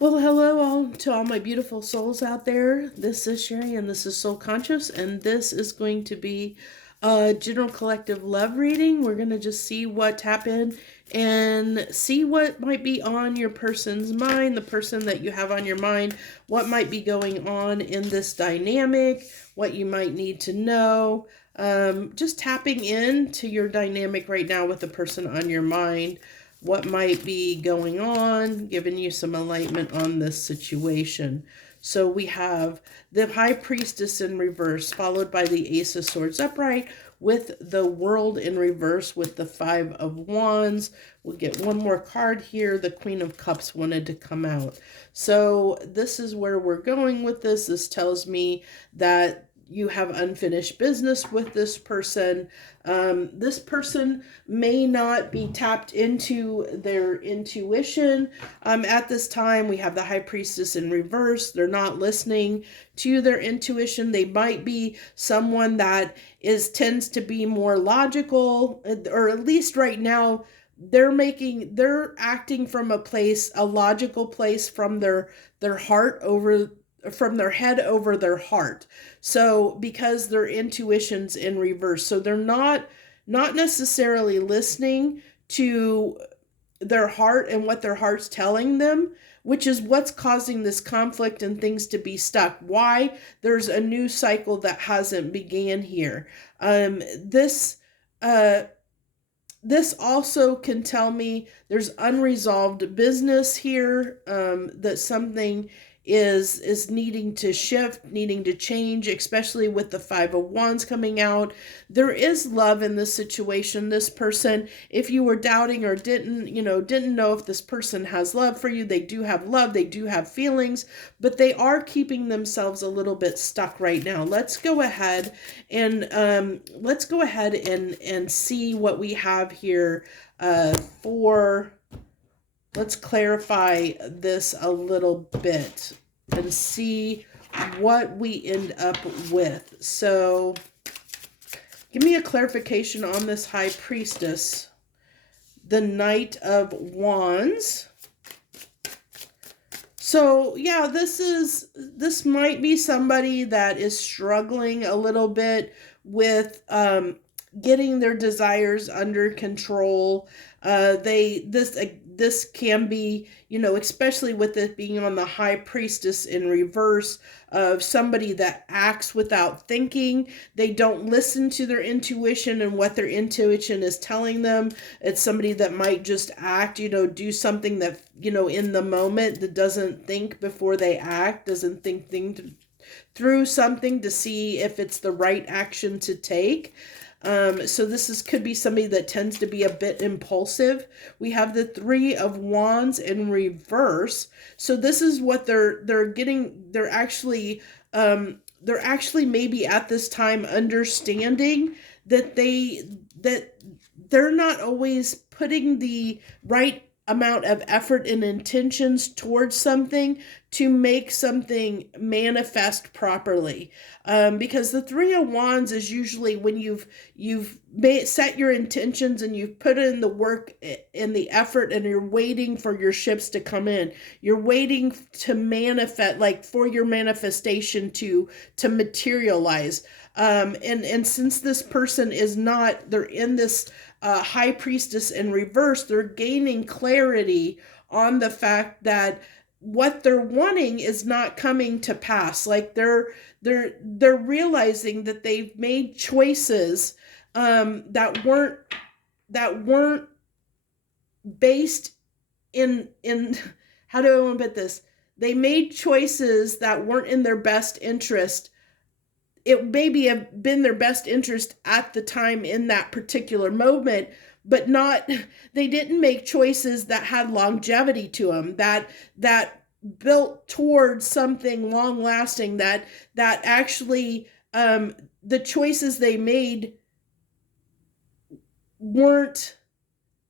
Well, hello all to all my beautiful souls out there. This is Sherry and this is Soul Conscious, and this is going to be a general collective love reading. We're going to just see what tap in and see what might be on your person's mind, the person that you have on your mind, what might be going on in this dynamic, what you might need to know. Just tapping into your dynamic right now with the person on your mind, what might be going on, giving you some enlightenment on this situation. So we have the High Priestess in reverse, followed by the Ace of Swords upright, with the World in reverse with the Five of Wands. We'll get one more card here. The Queen of Cups wanted to come out. So this is where we're going with this. This tells me that you have unfinished business with this person. This person may not be tapped into their intuition. At this time, we have the High Priestess in reverse. They're not listening to their intuition. They might be someone that tends to be more logical, or at least right now, they're acting from a logical place from their heart over from their head over their heart. So because their intuition's in reverse, so they're not necessarily listening to their heart and what their heart's telling them, which is what's causing this conflict and things to be stuck. Why? There's a new cycle that hasn't began here. This also can tell me there's unresolved business here, that something is needing to shift, needing to change, especially with the Five of Wands coming out. There is love in this situation. This person, if you were doubting or didn't know if this person has love for you, they do have love, they do have feelings, but they are keeping themselves a little bit stuck right now. Let's go ahead and see what we have here for. Let's clarify this a little bit and see what we end up with. So give me a clarification on this High Priestess. The Knight of Wands. So yeah, this might be somebody that is struggling a little bit with getting their desires under control. This can be, especially with it being on the High Priestess in reverse, of somebody that acts without thinking. They don't listen to their intuition and what their intuition is telling them. It's somebody that might just act, do something that, in the moment, that doesn't think before they act, doesn't think through something to see if it's the right action to take. So could be somebody that tends to be a bit impulsive. We have the Three of Wands in reverse. So this is what they're getting. They're actually maybe at this time understanding that they're not always putting the right amount of effort and intentions towards something to make something manifest properly. Because the Three of Wands is usually when you've set your intentions and you've put in the work and the effort, and you're waiting for your ships to come in. You're waiting to manifest, like for your manifestation to materialize. And since this person is not, they're in this High Priestess in reverse, they're gaining clarity on the fact that what they're wanting is not coming to pass. Like they're realizing that they've made choices that weren't based in how do I want to put this? They made choices that weren't in their best interest. It maybe have been their best interest at the time in that particular moment, but they didn't make choices that had longevity to them, that built towards something long lasting, that actually, the choices they made weren't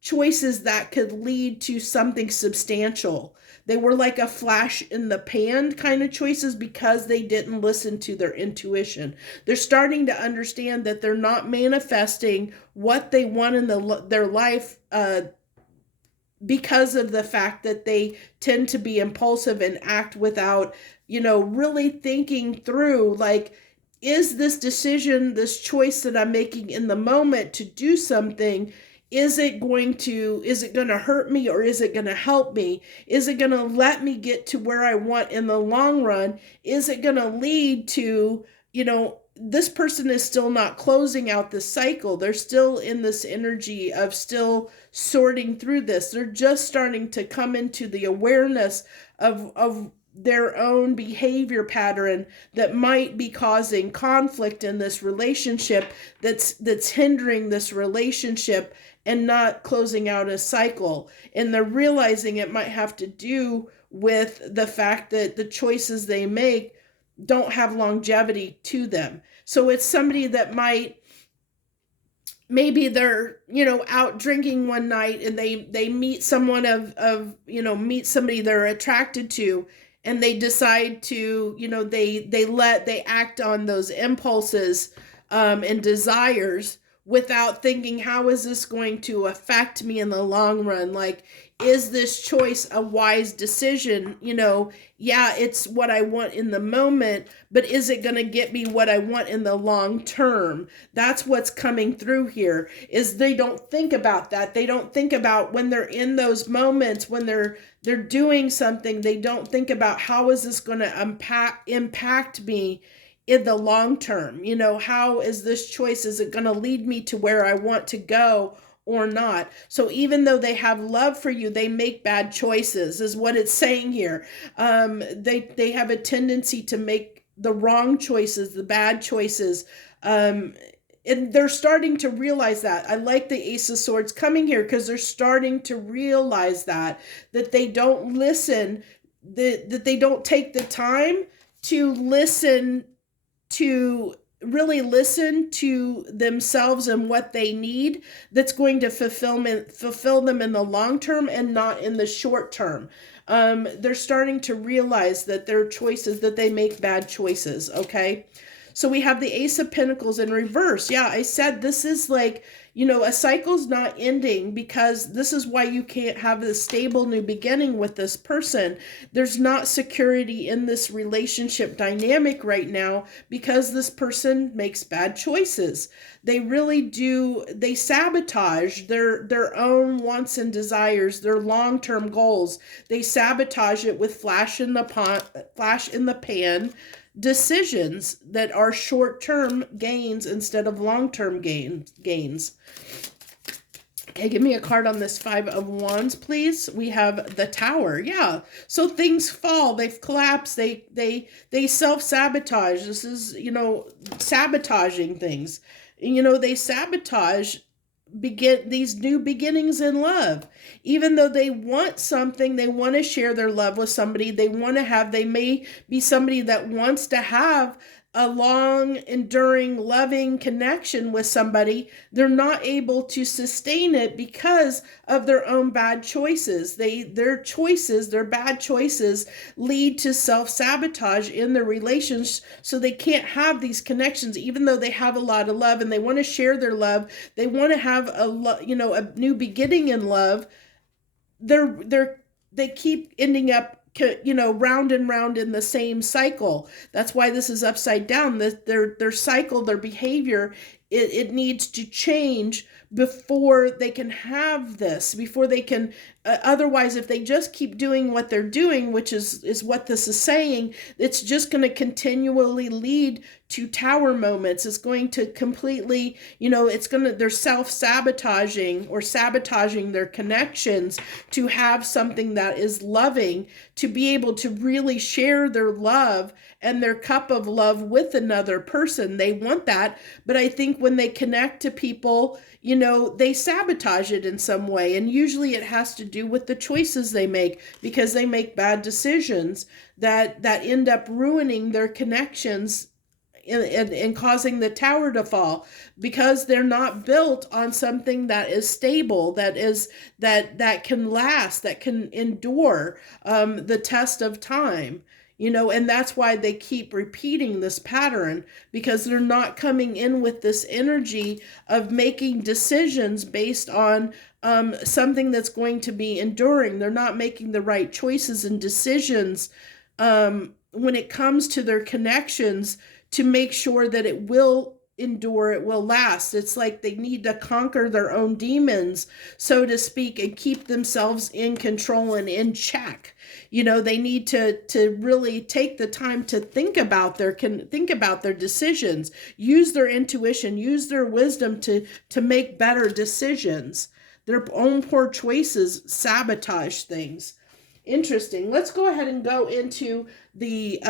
choices that could lead to something substantial. They were like a flash in the pan kind of choices because they didn't listen to their intuition. They're starting to understand that they're not manifesting what they want in their life. because of the fact that they tend to be impulsive and act without, really thinking through, like, is this decision, this choice that I'm making in the moment to do something, is it going to hurt me, or is it going to help me? Is it going to let me get to where I want in the long run? Is it going to lead to, this person is still not closing out the cycle. They're still in this energy of still sorting through this. They're just starting to come into the awareness of their own behavior pattern that might be causing conflict in this relationship, that's hindering this relationship and not closing out a cycle. And they're realizing it might have to do with the fact that the choices they make don't have longevity to them. So it's somebody that maybe they're, out drinking one night, and they meet someone meet somebody they're attracted to, and they decide to, they act on those impulses and desires without thinking, how is this going to affect me in the long run? Like, is this choice a wise decision? Yeah, it's what I want in the moment, but is it going to get me what I want in the long term? That's what's coming through here, is they don't think about that. They don't think about, when they're in those moments, when they're doing something, they don't think about, how is this going to impact me in the long term? How is this choice, is it going to lead me to where I want to go or not? So even though they have love for you, they make bad choices, is what it's saying here. They have a tendency to make the wrong choices, the bad choices. And they're starting to realize that. I like the Ace of Swords coming here, because they're starting to realize that they don't listen, that they don't take the time to really listen to themselves and what they need, that's going to fulfill them in the long term and not in the short term. They're starting to realize that their choices, that they make bad choices. Okay. So we have the Ace of Pentacles in reverse. Yeah, I said this is like, a cycle's not ending, because this is why you can't have a stable new beginning with this person. There's not security in this relationship dynamic right now, because this person makes bad choices. They really do. They sabotage their own wants and desires, their long-term goals. They sabotage it with flash in the pan decisions that are short-term gains instead of long-term gains. Okay, give me a card on this Five of Wands, please. We have the Tower. Yeah. So things fall. They've collapsed. They self-sabotage. This is, sabotaging things. They sabotage these new beginnings in love. Even though they want something, they want to share their love with somebody, they may be somebody that wants to have a long, enduring, loving connection with somebody. They're not able to sustain it because of their own bad choices. Their bad choices lead to self-sabotage in their relations, so they can't have these connections, even though they have a lot of love and they want to share their love. They want to have a new beginning in love. They keep ending up, round and round in the same cycle. That's why this is upside down. Their cycle, their behavior, it needs to change before they can have this, before they can, otherwise, if they just keep doing what they're doing, which is what this is saying, it's just going to continually lead to tower moments. It's going to completely, they're self-sabotaging or sabotaging their connections to have something that is loving, to be able to really share their love and their cup of love with another person. They want that, but I think when they connect to people, they sabotage it in some way. And usually it has to do with the choices they make, because they make bad decisions that end up ruining their connections and causing the tower to fall, because they're not built on something that is stable, that can last, that can endure the test of time. And that's why they keep repeating this pattern, because they're not coming in with this energy of making decisions based on something that's going to be enduring. They're not making the right choices and decisions when it comes to their connections to make sure that it will endure, it will last. It's like they need to conquer their own demons, so to speak, and keep themselves in control and in check. They need to really take the time to think about their decisions, use their intuition, use their wisdom to make better decisions. Their own poor choices sabotage things. Interesting. Let's go ahead and go into the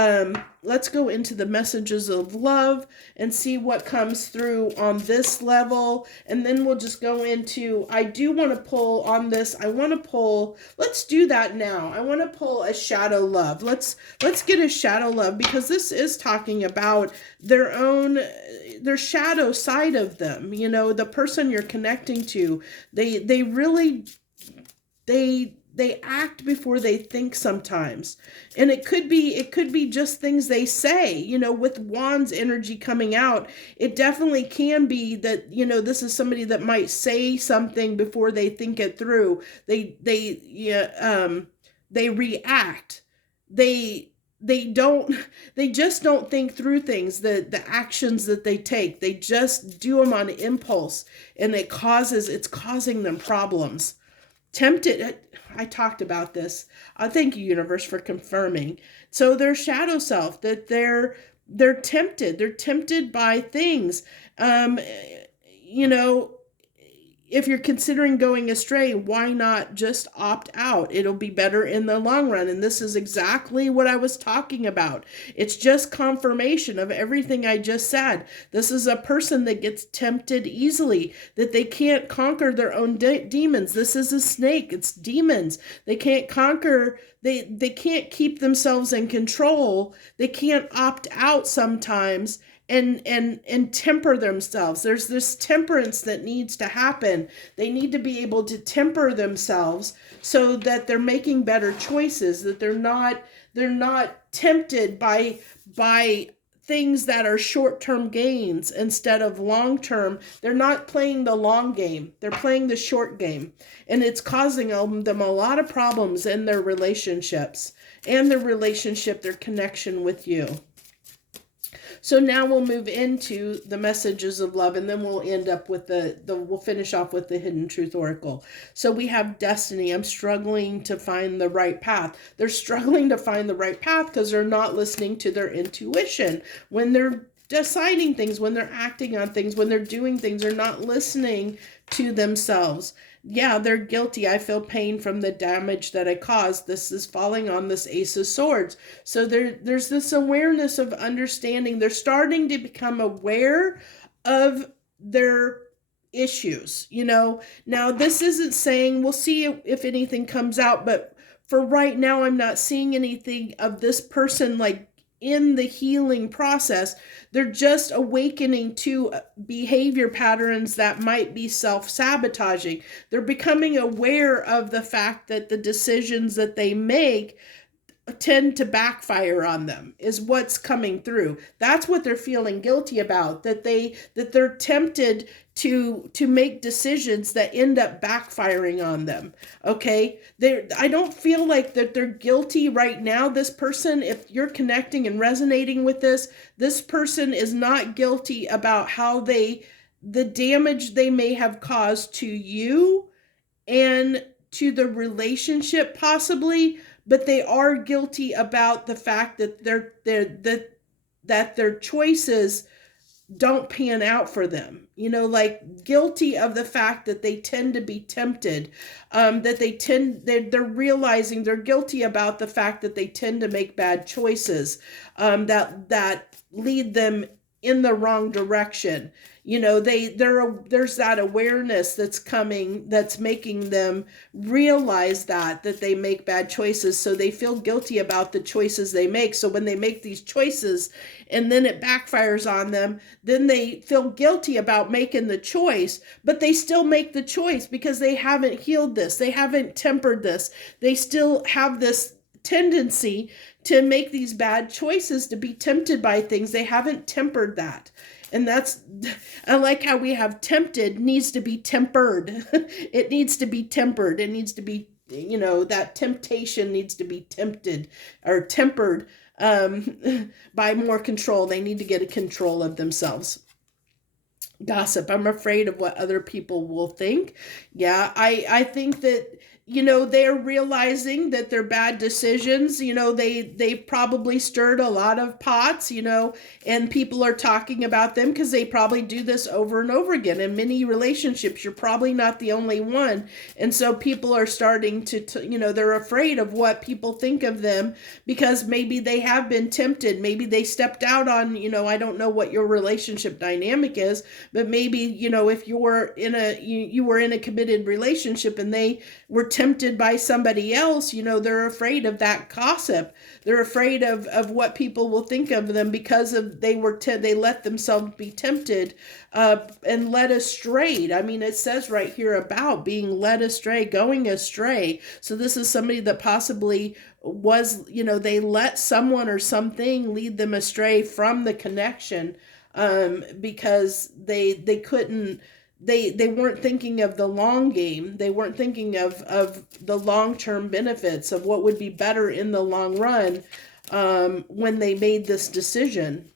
messages of love and see what comes through on this level, and then we'll just go into, I do want to pull on this. Let's do that now. I want to pull a shadow love. Let's get a shadow love, because this is talking about their shadow side of them. The person you're connecting to, they act before they think sometimes. And it could be just things they say, with Wands energy coming out. It definitely can be that, this is somebody that might say something before they think it through. They react. They just don't think through things, the actions that they take. They just do them on impulse, and it's causing them problems. Tempted, I talked about this. Thank you, universe, for confirming. So their shadow self, that they're tempted. They're tempted by things. If you're considering going astray, why not just opt out? It'll be better in the long run. And this is exactly what I was talking about. It's just confirmation of everything I just said. This is a person that gets tempted easily, that they can't conquer their own demons. This is a snake. It's demons. They can't conquer. They can't keep themselves in control. They can't opt out sometimes and temper themselves. There's this temperance that needs to happen. They need to be able to temper themselves so that they're making better choices, that they're not tempted by things that are short-term gains instead of long-term. They're not playing the long game. They're playing the short game. And it's causing them a lot of problems in their relationships and their connection with you. So now we'll move into the messages of love, and then we'll end up with we'll finish off with the Hidden Truth Oracle. So we have destiny. I'm struggling to find the right path. They're struggling to find the right path because they're not listening to their intuition. When they're deciding things, when they're acting on things, when they're doing things, they're not listening to themselves. Yeah, they're guilty. I feel pain from the damage that I caused. This is falling on this Ace of Swords. So there's this awareness of understanding. They're starting to become aware of their issues. Now this isn't saying, we'll see if anything comes out, but for right now, I'm not seeing anything of this person like in the healing process. They're just awakening to behavior patterns that might be self-sabotaging. They're becoming aware of the fact that the decisions that they make tend to backfire on them, is what's coming through. That's what they're feeling guilty about, that they're tempted to make decisions that end up backfiring on them. Okay? I don't feel like that they're guilty right now. This person, if you're connecting and resonating with this person is not guilty about how the damage they may have caused to you and to the relationship possibly, but they are guilty about the fact that their choices don't pan out for them. Like guilty of the fact that they tend to be tempted, they're realizing they're guilty about the fact that they tend to make bad choices, that lead them in the wrong direction. There's that awareness that's coming, that's making them realize that they make bad choices. So they feel guilty about the choices they make. So when they make these choices and then it backfires on them, then they feel guilty about making the choice, but they still make the choice because they haven't healed this. They haven't tempered this. They still have this tendency to make these bad choices, to be tempted by things. They haven't tempered that. And that's, I like how we have tempted needs to be tempered. It needs to be tempered. It needs to be, that temptation needs to be tempted or tempered by more control. They need to get a control of themselves. Gossip. I'm afraid of what other people will think. Yeah, I think that, they're realizing that they're bad decisions. They probably stirred a lot of pots, and people are talking about them because they probably do this over and over again. In many relationships, you're probably not the only one. And so people are starting to they're afraid of what people think of them because maybe they have been tempted. Maybe they stepped out on, I don't know what your relationship dynamic is, but maybe, if you're you were in a committed relationship and they were tempted by somebody else, they're afraid of that gossip. They're afraid of what people will think of them because of they let themselves be tempted and led astray. I mean, it says right here about being led astray, going astray. So this is somebody that possibly was, they let someone or something lead them astray from the connection because they couldn't. They weren't thinking of the long game. They weren't thinking of the long-term benefits of what would be better in the long run when they made this decision.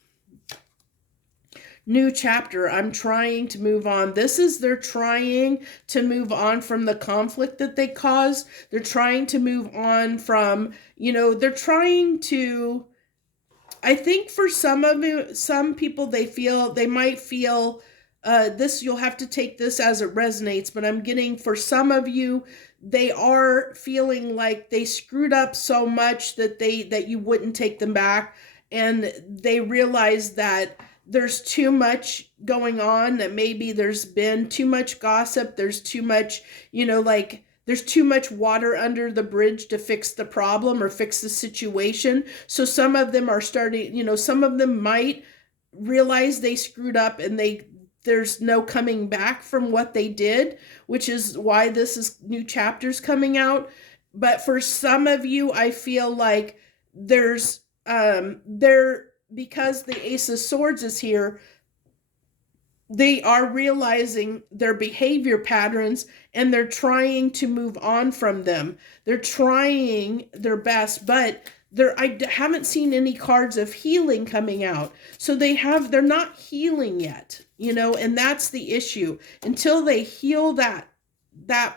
New chapter. I'm trying to move on. They're trying to move on from the conflict that they caused. They're trying to move on from, they're trying to, I think for some people, they might feel this, you'll have to take this as it resonates, but I'm getting for some of you, they are feeling like they screwed up so much that you wouldn't take them back. And they realize that there's too much going on, that maybe there's been too much gossip. There's too much, there's too much water under the bridge to fix the problem or fix the situation. So some of them are starting, some of them might realize they screwed up and there's no coming back from what they did, which is why this is new chapters coming out. But for some of you, I feel like there's because the Ace of Swords is here, they are realizing their behavior patterns and they're trying to move on from them. They're trying their best, but I haven't seen any cards of healing coming out. So they're not healing yet, and that's the issue. Until they heal that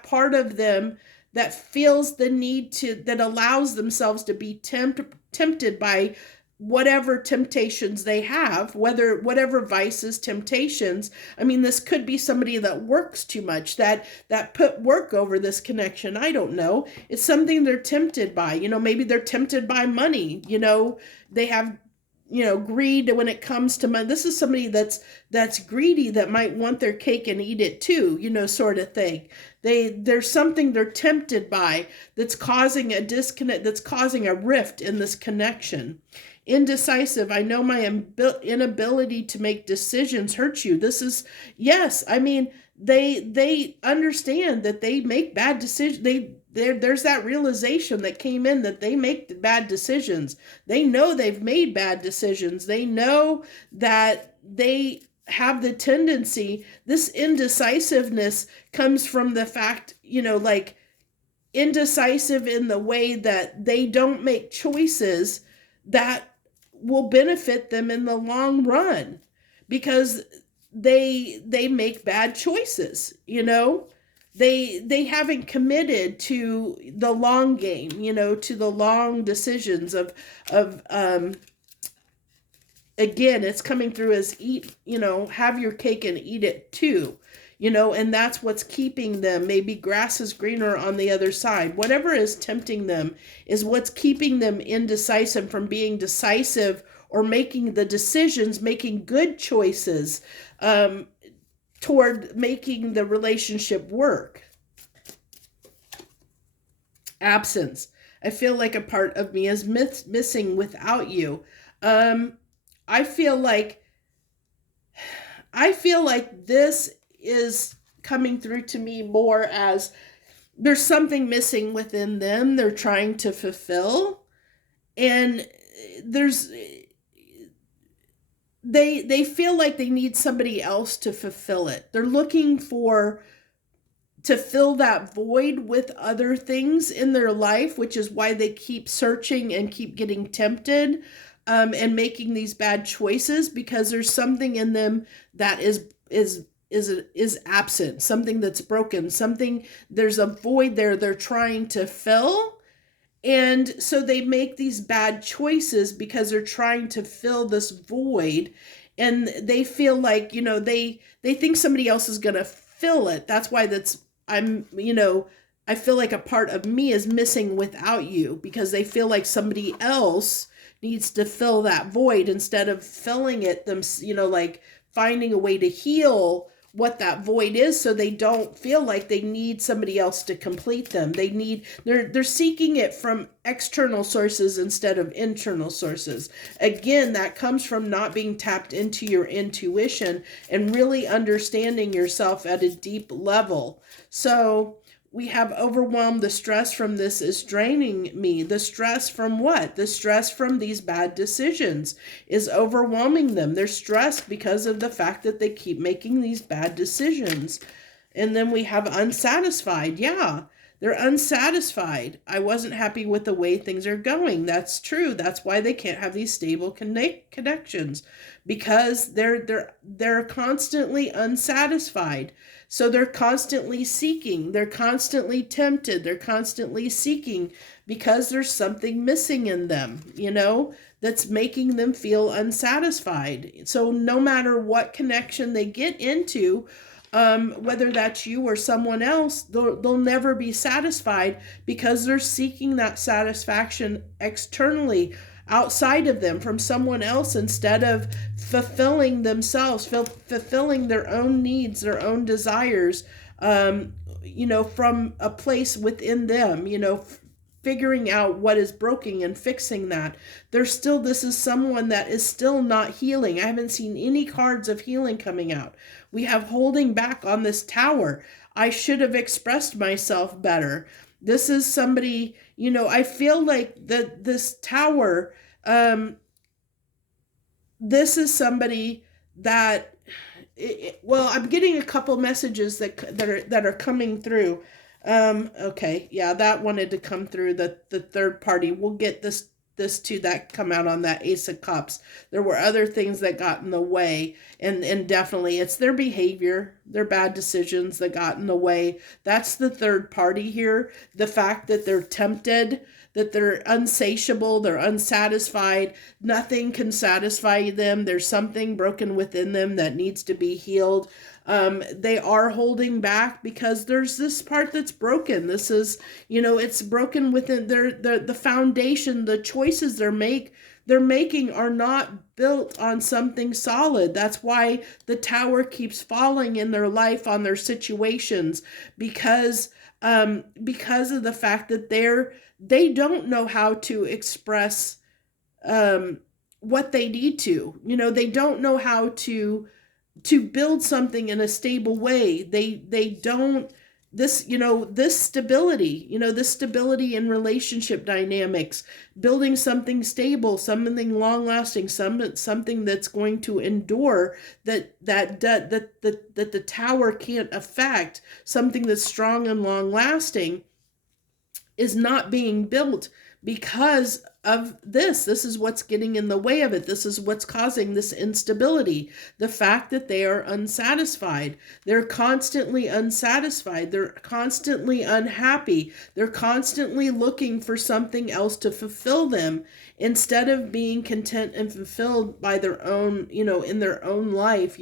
part of them that feels the need that allows themselves to be tempted by whatever temptations they have, whatever vices, temptations. I mean, this could be somebody that works too much, that put work over this connection. I don't know. It's something they're tempted by. Maybe they're tempted by money. They have, greed when it comes to money. This is somebody that's greedy, that might want their cake and eat it too, sort of thing. There's something they're tempted by that's causing a disconnect, that's causing a rift in this connection. Indecisive. I know my inability to make decisions hurts you. This is, yes, I mean, they understand that they make bad decisions. There's that realization that came in that they make bad decisions. They know they've made bad decisions. They know that they have the tendency, this indecisiveness comes from the fact, indecisive in the way that they don't make choices that will benefit them in the long run because they make bad choices. They haven't committed to the long game, to the long decisions of again, it's coming through as eat, have your cake and eat it too. And that's what's keeping them. Maybe grass is greener on the other side. Whatever is tempting them is what's keeping them indecisive from being decisive or making the decisions, making good choices toward making the relationship work. Absence. I feel like a part of me is missing without you. I feel like this is coming through to me more as there's something missing within them they're trying to fulfill, and they feel like they need somebody else to fulfill it. They're looking for to fill that void with other things in their life, which is why they keep searching and keep getting tempted, and making these bad choices, because there's something in them that is absent, something that's broken, something, there's a void there they're trying to fill. And so they make these bad choices because they're trying to fill this void, and they feel like, they think somebody else is going to fill it. That's why I feel like a part of me is missing without you, because they feel like somebody else needs to fill that void instead of filling it them, like finding a way to heal what that void is, so they don't feel like they need somebody else to complete them. They're seeking it from external sources instead of internal sources. Again, that comes from not being tapped into your intuition and really understanding yourself at a deep level. So we have overwhelmed. The stress from this is draining me. The stress from what? The stress from these bad decisions is overwhelming them. They're stressed because of the fact that they keep making these bad decisions. And then we have unsatisfied. Yeah, they're unsatisfied. I wasn't happy with the way things are going. That's true. That's why they can't have these stable connections, because they're constantly unsatisfied. So they're constantly seeking, they're constantly tempted, they're constantly seeking, because there's something missing in them, that's making them feel unsatisfied. So no matter what connection they get into, whether that's you or someone else, they'll never be satisfied, because they're seeking that satisfaction externally, outside of them, from someone else, instead of fulfilling themselves, fulfilling their own needs, their own desires, from a place within them, figuring out what is broken and fixing that. This is someone that is still not healing. I haven't seen any cards of healing coming out. We have holding back on this Tower. I should have expressed myself better. This is somebody, I feel like this Tower, this is somebody that, well, I'm getting a couple messages that are coming through. Okay, yeah, that wanted to come through, the third party. We'll get this too, that come out on that Ace of Cups. There were other things that got in the way, and definitely it's their behavior, their bad decisions that got in the way. That's the third party here. The fact that they're tempted, that they're unsatiable, they're unsatisfied, nothing can satisfy them. There's something broken within them that needs to be healed. They are holding back because there's this part that's broken. This is, it's broken within the foundation. The choices they're making are not built on something solid. That's why the Tower keeps falling in their life, on their situations, because of the fact that they don't know how to express what they need to. They don't know how to build something in a stable way. They don't, this stability, this stability in relationship dynamics, building something stable, something long lasting, something that's going to endure, that the Tower can't affect, something that's strong and long lasting, is not being built because of this. This is what's getting in the way of it. This is what's causing this instability. The fact that they are unsatisfied. They're constantly unsatisfied. They're constantly unhappy. They're constantly looking for something else to fulfill them, instead of being content and fulfilled by their own, in their own life,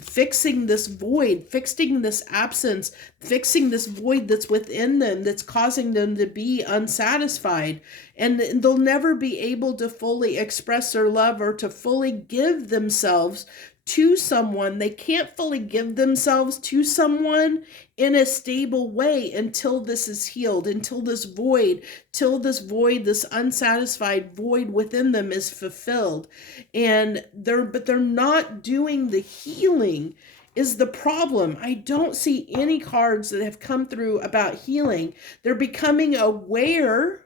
fixing this void, fixing this absence, fixing this void that's within them, that's causing them to be unsatisfied. And they'll never be able to fully express their love, or to fully give themselves to someone. They can't fully give themselves to someone in a stable way until this is healed, until this void, this unsatisfied void within them is fulfilled. And they're not doing the healing is the problem. I don't see any cards that have come through about healing. They're becoming aware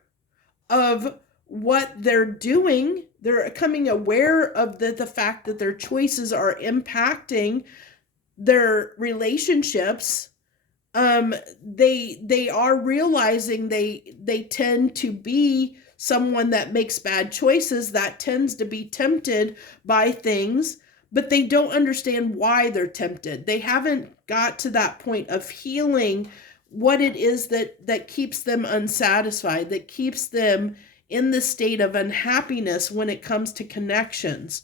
of what they're doing. They're becoming aware of the fact that their choices are impacting their relationships. They are realizing they tend to be someone that makes bad choices, that tends to be tempted by things, but they don't understand why they're tempted. They haven't got to that point of healing what it is that keeps them unsatisfied, that keeps them in the state of unhappiness when it comes to connections.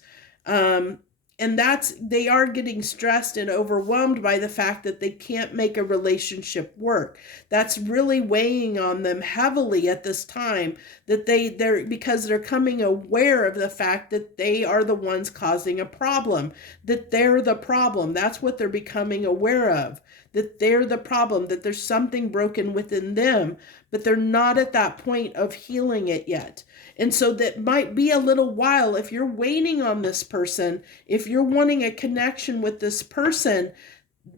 um, and that's, they are getting stressed and overwhelmed by the fact that they can't make a relationship work. That's really weighing on them heavily at this time, that they're because they're coming aware of the fact that they are the ones causing a problem, that they're the problem. That's what they're becoming aware of, that they're the problem, that there's something broken within them, but they're not at that point of healing it yet. And so that might be a little while. If you're waiting on this person, if you're wanting a connection with this person,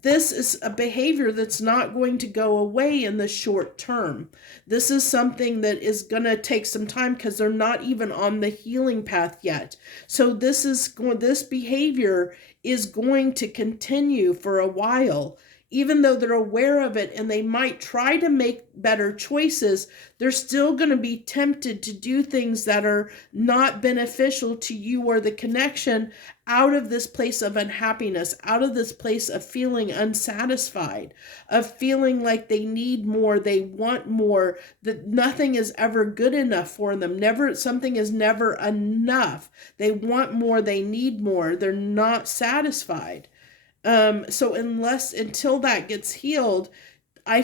this is a behavior that's not going to go away in the short term. This is something that is going to take some time because they're not even on the healing path yet. So this behavior is going to continue for a while. Even though they're aware of it and they might try to make better choices, they're still going to be tempted to do things that are not beneficial to you or the connection, out of this place of unhappiness, out of this place of feeling unsatisfied, of feeling like they need more, they want more, that nothing is ever good enough for them. Something is never enough. They want more, they need more, they're not satisfied. So until that gets healed, I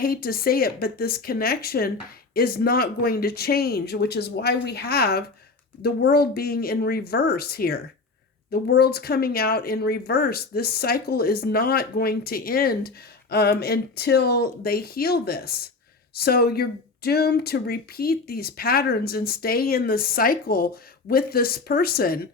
hate to say it, but this connection is not going to change, which is why we have the world being in reverse here. The world's coming out in reverse. This cycle is not going to end until they heal this. So you're doomed to repeat these patterns and stay in the cycle with this person.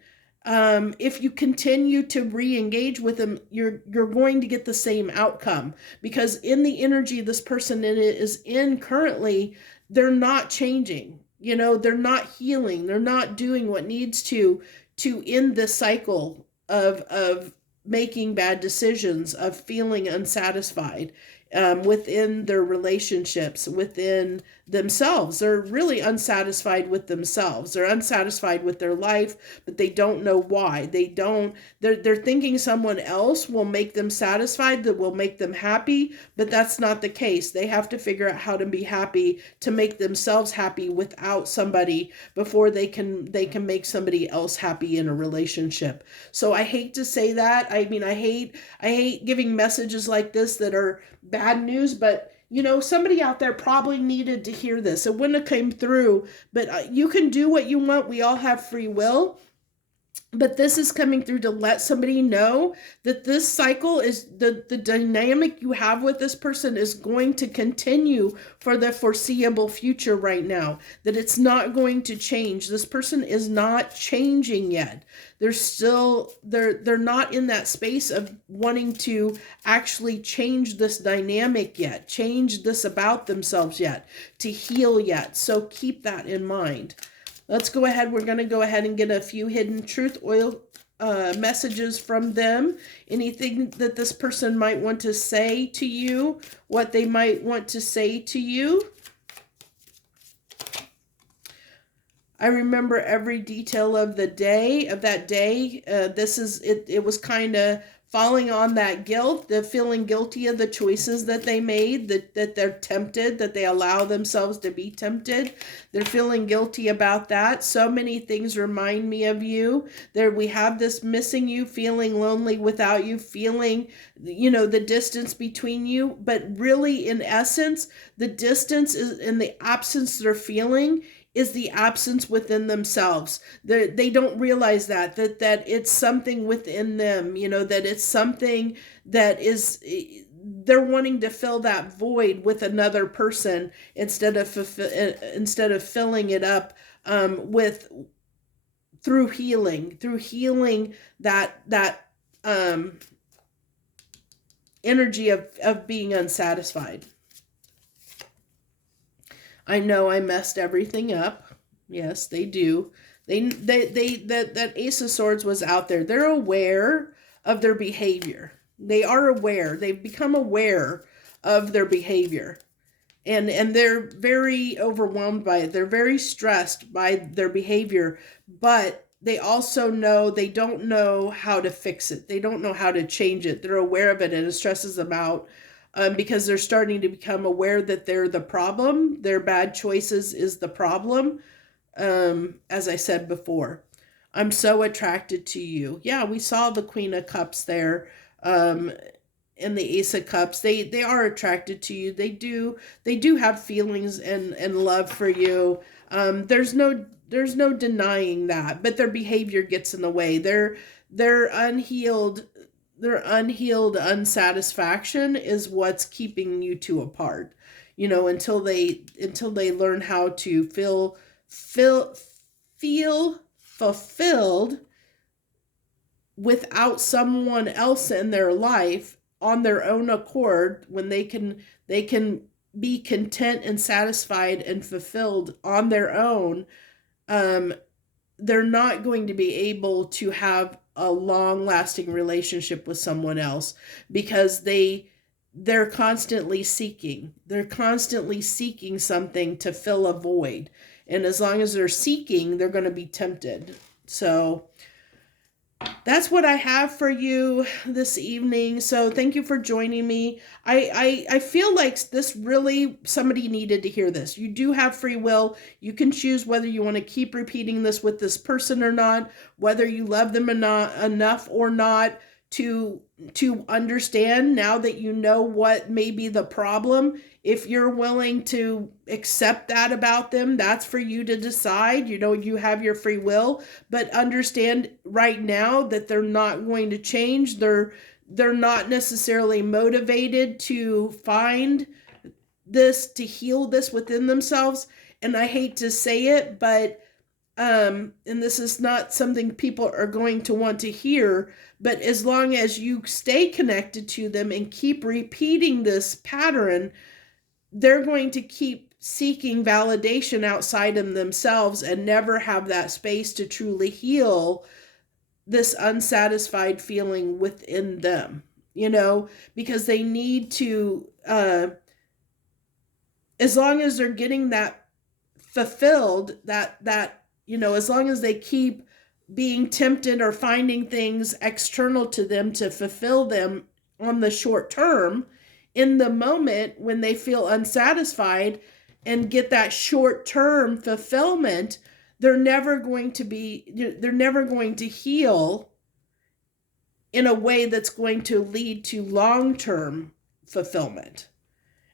If you continue to re-engage with them, you're going to get the same outcome, because in the energy this person is in currently, they're not changing. They're not healing. They're not doing what needs to end this cycle of making bad decisions, of feeling unsatisfied within their relationships, within themselves. They're really unsatisfied with themselves. They're unsatisfied with their life, but they don't know why. They're thinking someone else will make them satisfied, that will make them happy, but that's not the case. They have to figure out how to be happy, to make themselves happy without somebody, before they can make somebody else happy in a relationship. So I hate to say that. I mean, I hate giving messages like this that are bad news, but somebody out there probably needed to hear this. It wouldn't have came through, but you can do what you want. We all have free will. But this is coming through to let somebody know that this cycle is the dynamic you have with this person is going to continue for the foreseeable future right now, that it's not going to change. This person is not changing yet. They're not in that space of wanting to actually change this dynamic yet, change this about themselves yet, to heal yet. So keep that in mind. Let's go ahead. We're going to go ahead and get a few hidden truth oil messages from them. Anything that this person might want to say to you, what they might want to say to you. I remember every detail of that day. It was kind of falling on that guilt, the feeling guilty of the choices that they made, that they're tempted, that they allow themselves to be tempted. They're feeling guilty about that. So many things remind me of you. We have this missing you, feeling lonely without you, feeling, the distance between you. But really, in essence, the distance is in the absence they're feeling is the absence within themselves. They don't realize that it's something within them, that it's something that is, they're wanting to fill that void with another person instead of filling it up with through healing that energy of being unsatisfied. I know I messed everything up. Yes, they do. That Ace of Swords was out there. They're aware of their behavior. They are aware. They've become aware of their behavior. And they're very overwhelmed by it. They're very stressed by their behavior, but they also know they don't know how to fix it. They don't know how to change it. They're aware of it, and it stresses them out, because they're starting to become aware that they're the problem. Their bad choices is the problem. As I said before, I'm so attracted to you. Yeah, we saw the Queen of Cups there. And the Ace of Cups, they are attracted to you. They do have feelings and love for you. There's no denying that, but their behavior gets in the way. Their unhealed unsatisfaction is what's keeping you two apart. Until they learn how to feel fulfilled without someone else in their life, on their own accord, when they can be content and satisfied and fulfilled on their own. um they're not going to be able to have a long lasting relationship with someone else, because they're constantly seeking something to fill a void. And as long as they're seeking, they're going to be tempted. So that's what I have for you this evening. So thank you for joining me. I feel like this really, somebody needed to hear this. You do have free will. You can choose whether you want to keep repeating this with this person or not, whether you love them enough or not to understand, now that you know what may be the problem. If you're willing to accept that about them, that's for you to decide. You have your free will, but understand right now that they're not going to change. They're not necessarily motivated to find this, to heal this within themselves. And I hate to say it, but and this is not something people are going to want to hear, but as long as you stay connected to them and keep repeating this pattern, they're going to keep seeking validation outside of themselves and never have that space to truly heal this unsatisfied feeling within them, because they need to, as long as they're getting that fulfilled, as long as they keep being tempted or finding things external to them to fulfill them on the short term, in the moment when they feel unsatisfied and get that short term fulfillment, they're never going to heal in a way that's going to lead to long term fulfillment.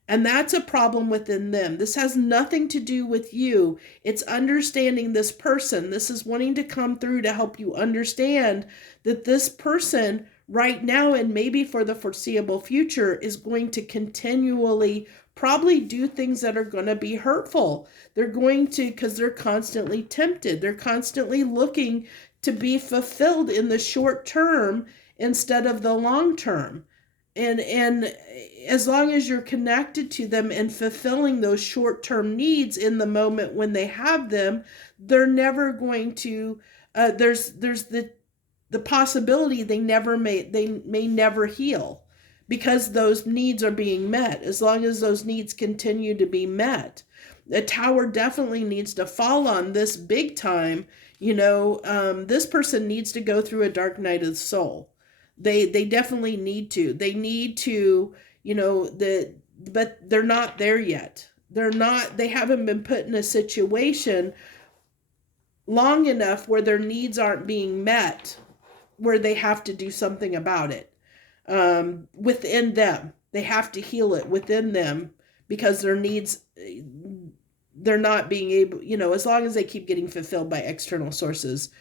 And that's a problem within them. This has nothing to do with you. It's understanding this person. This is wanting to come through to help you understand that this person right now, and maybe for the foreseeable future, is going to continually probably do things that are going to be hurtful. They're going to, because they're constantly tempted. They're constantly looking to be fulfilled in the short term instead of the long term. And as long as you're connected to them and fulfilling those short-term needs in the moment when they have them, they're never going to, there's the possibility they may never heal, because those needs are being met. As long as those needs continue to be met, the tower definitely needs to fall on this big time. This person needs to go through a dark night of the soul. They definitely need to. They need to, but they're not there yet. They haven't been put in a situation long enough where their needs aren't being met, where they have to do something about it. Within them, they have to heal it within them, because their needs, they're not being able, as long as they keep getting fulfilled by external sources,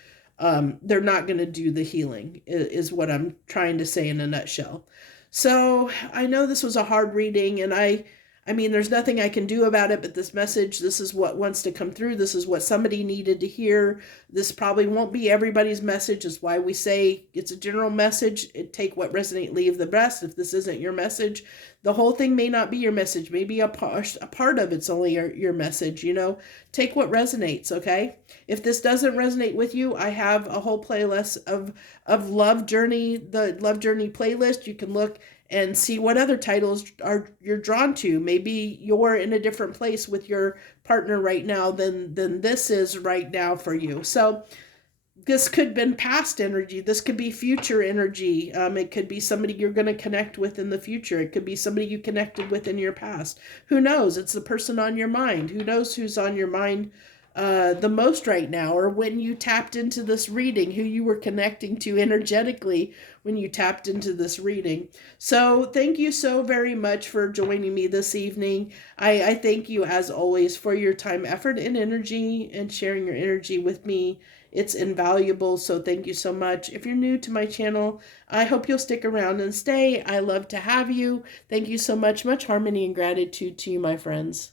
they're not going to do the healing, is what I'm trying to say in a nutshell. So I know this was a hard reading, and I mean, there's nothing I can do about it, but this message, this is what wants to come through. This is what somebody needed to hear. This probably won't be everybody's message. Is why we say it's a general message. Take what resonate, leave the rest. If this isn't your message, the whole thing may not be your message. Maybe a part of it's only your message, you know. Take what resonates, okay? If this doesn't resonate with you, I have a whole playlist of Love Journey, the Love Journey playlist. You can look and see what other titles are you're drawn to. Maybe you're in a different place with your partner right now than this is right now for you. So this could have been past energy. This could be future energy. It could be somebody you're going to connect with in the future. It could be somebody you connected with in your past. Who knows? It's the person on your mind. Who knows who's on your mind the most right now, or when you tapped into this reading, who you were connecting to energetically when you tapped into this reading. So thank you so very much for joining me this evening. I thank you as always for your time, effort, and energy, and sharing your energy with me. It's invaluable, so thank you so much. If you're new to my channel, I hope you'll stick around and stay. I love to have you. Thank you so much. Much harmony and gratitude to you, my friends.